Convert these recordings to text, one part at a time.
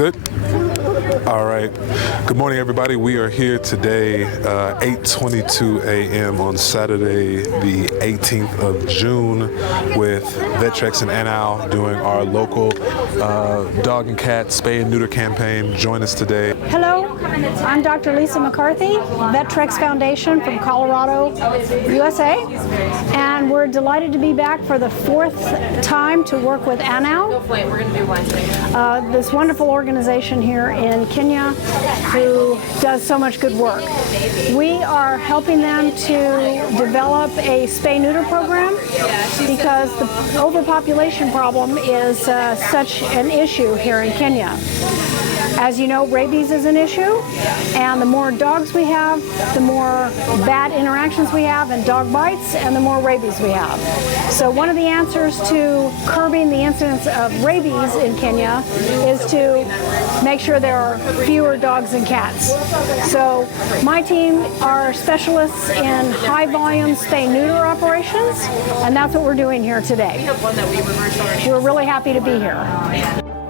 Good? All right. Good morning, everybody. We are here today, 8:22 a.m. on Saturday, the 18th of June, with VetTreks and Anal doing our local dog and cat spay and neuter campaign. Join us today. Hello, I'm Dr. Lisa McCarthy, VetTreks Foundation from Colorado, USA, and we're delighted to be back for the 4th time to work with Anal, this wonderful organization here in Kenya who does so much good work. We are helping them to develop a spay-neuter program because the overpopulation problem is such an issue here in Kenya. As you know, rabies is an issue, and the more dogs we have, the more bad interactions we have and dog bites, and the more rabies we have. So one of the answers to curbing the incidence of rabies in Kenya is to make sure there are fewer dogs and cats. So my team are specialists in high volume spay-neuter operations, and that's what we're doing here today. We're really happy to be here.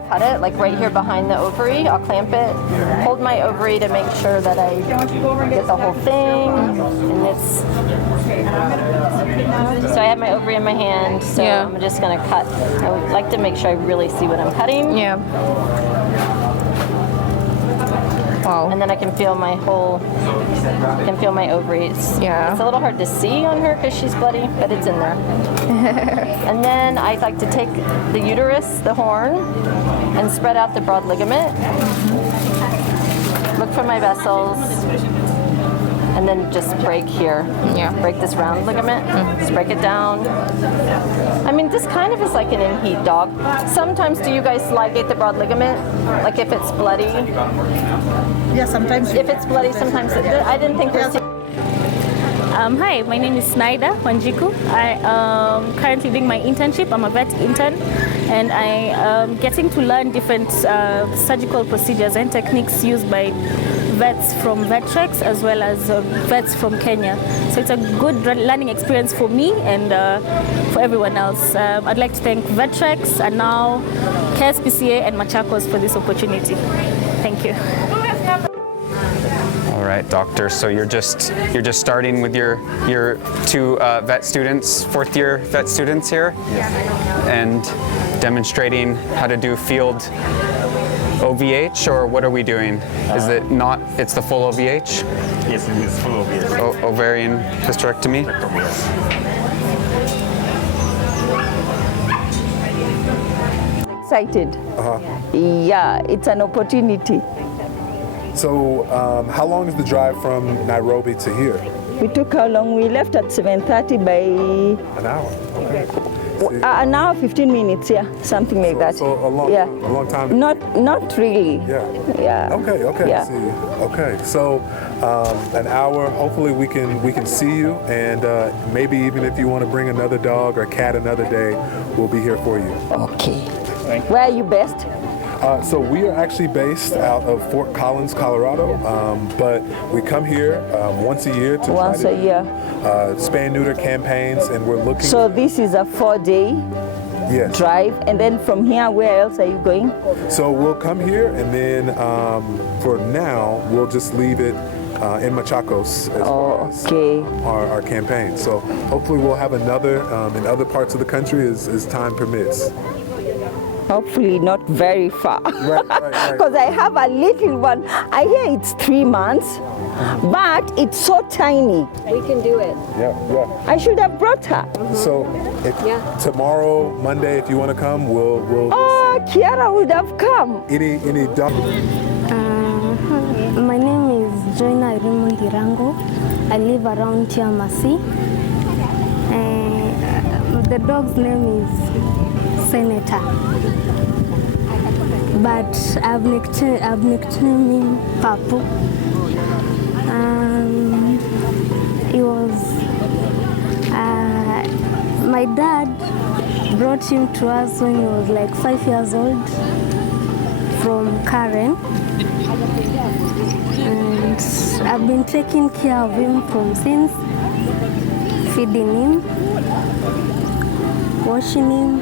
Cut it, like right here behind the ovary. I'll clamp it, hold my ovary to make sure that I get the whole thing. And it's, so I have my ovary in my hand, so I'm just gonna cut. I would like to make sure I really see what I'm cutting. Yeah. Wow. And then I can feel my my ovaries. Yeah. It's a little hard to see on her because she's bloody, but it's in there. And then I like to take the uterus, the horn, and spread out the broad ligament. Look for my vessels, and then just break here. Yeah. Break this round ligament, just break it down. I mean, this kind of is like an in-heat dog. Sometimes do you guys ligate the broad ligament? Like if it's bloody? Yeah, sometimes. If it's bloody, sometimes. I didn't think there's... Hi, my name is Neuter Wanjiku. I am currently doing my internship. I'm a vet intern, and I am getting to learn different surgical procedures and techniques used by vets from VetTreks as well as vets from Kenya. So it's a good learning experience for me and for everyone else. I'd like to thank VetTreks and now KSPCA and Machakos for this opportunity. Thank you. All right, doctor. So you're just starting with your two vet students, 4th year vet students here, and demonstrating how to do field OVH, or what are we doing? Is it not? It's the full OVH? Yes, it is full OVH. Ovarian hysterectomy. Excited. Yeah, it's an opportunity. So how long is the drive from Nairobi to here? We took how long? We left at 7:30 by... An hour. Okay. An hour, 15 minutes, yeah, something like that. So a long time. Not really. Yeah. Yeah. Okay. Yeah. I see. Okay. So an hour. Hopefully we can see you, and maybe even if you want to bring another dog or cat another day, we'll be here for you. Okay. Where are you based? So we are actually based out of Fort Collins, Colorado, but we come here once a year to spay and neuter campaigns, and we're looking. So this is a 4-day drive, and then from here, where else are you going? So we'll come here, and then for now, we'll just leave it in Machakos as far as our campaign. So hopefully we'll have another in other parts of the country as time permits. Hopefully not very far. Right. Because I have a little one. I hear it's 3 months, but it's so tiny. We can do it. Yeah. I should have brought her. So if tomorrow, Monday, if you want to come, we'll Kiara would have come. Any dog? My name is Joyna Raymond Irango. I live around here, Masii. The dog's name is Senator, but I've nicknamed him Papu. He was my dad brought him to us when he was like 5 years old from Karen, and I've been taking care of him from since, feeding him, washing him,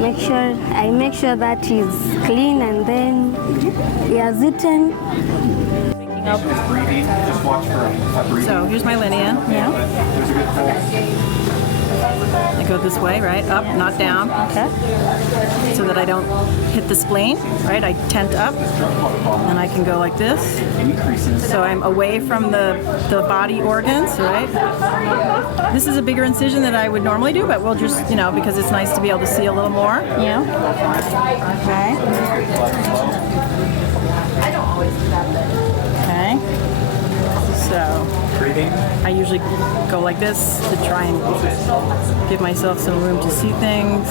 I make sure that he's clean, and then He has eaten. So here's my Linea. Yeah. I go this way, right? Up, not down. Okay. So that I don't hit the spleen, right? I tent up and I can go like this. So I'm away from the body organs, right? This is a bigger incision than I would normally do, but we'll just, because it's nice to be able to see a little more. Yeah. Okay. Okay. So I usually go like this to try and give myself some room to see things.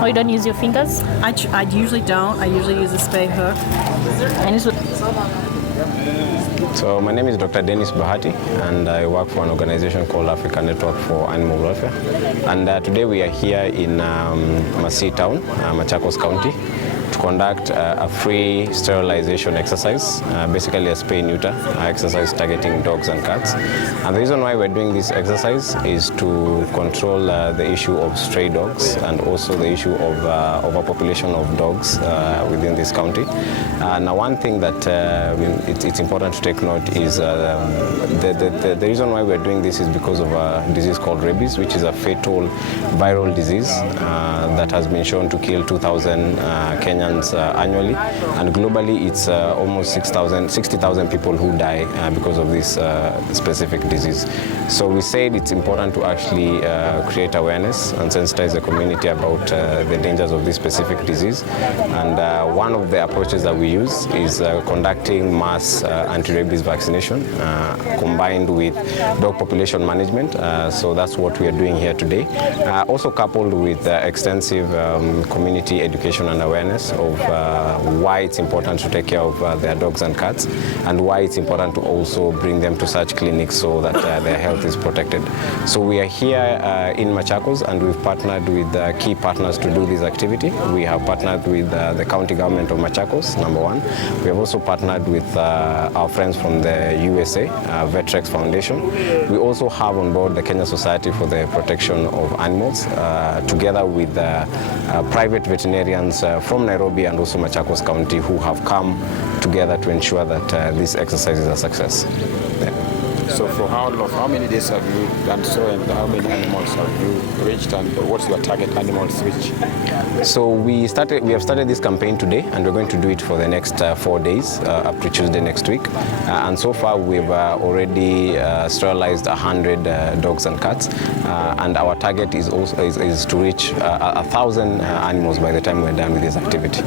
Oh, you don't use your fingers? I usually don't. I usually use a Spay hook. And it's So my name is Dr. Denis and I work for an organization called African Network for Animal Welfare. And today we are here in Masii town, Machakos County, to conduct a free sterilization exercise, basically a spay neuter exercise targeting dogs and cats. And the reason why we're doing this exercise is to control the issue of stray dogs and also the issue of overpopulation of dogs within this county. Now one thing that it's important to take note is the reason why we're doing this is because of a disease called rabies, which is a fatal viral disease that has been shown to kill 2,000 Kenyans annually, and globally it's almost 60,000 people who die because of this specific disease. So we said it's important to actually create awareness and sensitize the community about the dangers of this specific disease. And one of the approaches that we use is conducting mass anti-rabies vaccination combined with dog population management. So that's what we are doing here today. Also coupled with extensive community education and awareness of why it's important to take care of their dogs and cats, and why it's important to also bring them to such clinics so that their health is protected. So we are here in Machakos, and we've partnered with key partners to do this activity. We have partnered with the county government of Machakos, number one. We have also partnered with our friends from the USA, VetTreks Foundation. We also have on board the Kenya Society for the Protection of Animals, together with private veterinarians from Nairobi and also Machakos County, who have come together to ensure that this exercise is a success. Yeah. So for how long, how many days have you done so, and how many animals have you reached, and what's your target animals reach? So we have started this campaign today, and we're going to do it for the next 4 days, up to Tuesday next week. And so far we've already sterilized 100 dogs and cats, and our target is to reach 1,000 animals by the time we're done with this activity.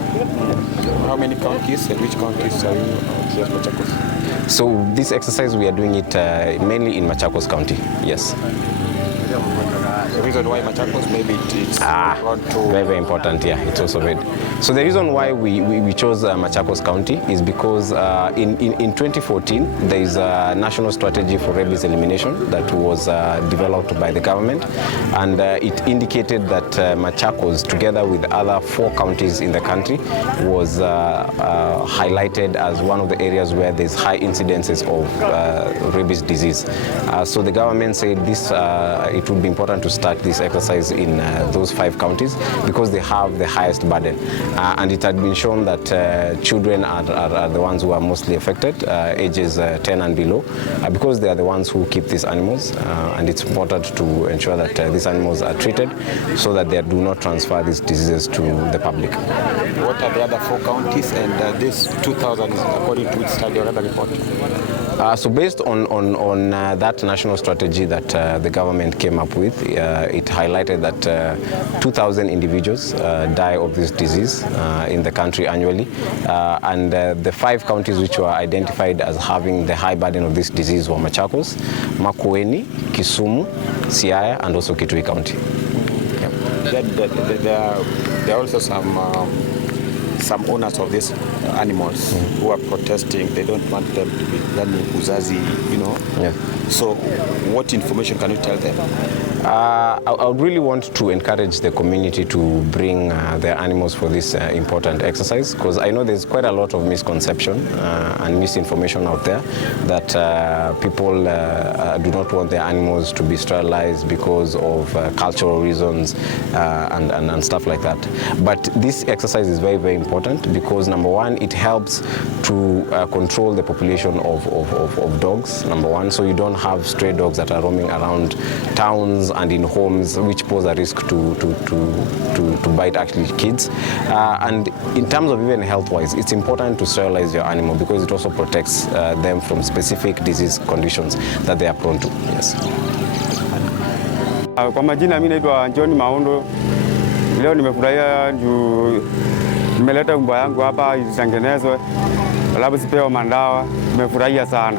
How many counties, and which counties are you here at Machakos? So this exercise, we are doing it mainly in Machakos County, yes. The reason why Machakos, maybe it's very, very important, yeah, it's also very. So the reason why we chose Machakos County is because in 2014, there is a national strategy for rabies elimination that was developed by the government, and it indicated that Machakos, together with other 4 counties in the country, was highlighted as one of the areas where there's high incidences of rabies disease. So the government said it would be important to start this exercise in those 5 counties because they have the highest burden. And it had been shown that children are the ones who are mostly affected, ages 10 and below, because they are the ones who keep these animals. And it's important to ensure that these animals are treated so that they do not transfer these diseases to the public. What are the other 4 counties, and this 2,000 is according to which study or other report? So based on that national strategy that the government came up with, it highlighted that 2,000 individuals die of this disease in the country annually. And the 5 counties which were identified as having the high burden of this disease were Machakos, Makueni, Kisumu, Siaya, and also Kitui County. Yeah. There are also some owners of these animals who are protesting. They don't want them to be learning uzazi, Yeah. So what information can you tell them? I would really want to encourage the community to bring their animals for this important exercise, because I know there's quite a lot of misconception and misinformation out there that people do not want their animals to be sterilized because of cultural reasons and stuff like that. But this exercise is very, very important because number one, it helps to control the population of dogs, number one, so you don't have stray dogs that are roaming around towns and in homes, which pose a risk to bite actually kids. And in terms of even health-wise, it's important to sterilize your animal because it also protects them from specific disease conditions that they are prone to. Yes. Kwa majina mimi naitwa John Maundo. Leo nimefurahia juu nimeleta mbwa yangu hapa itengenezwe, alafu sipewa mandawa. Nimefurahia sana.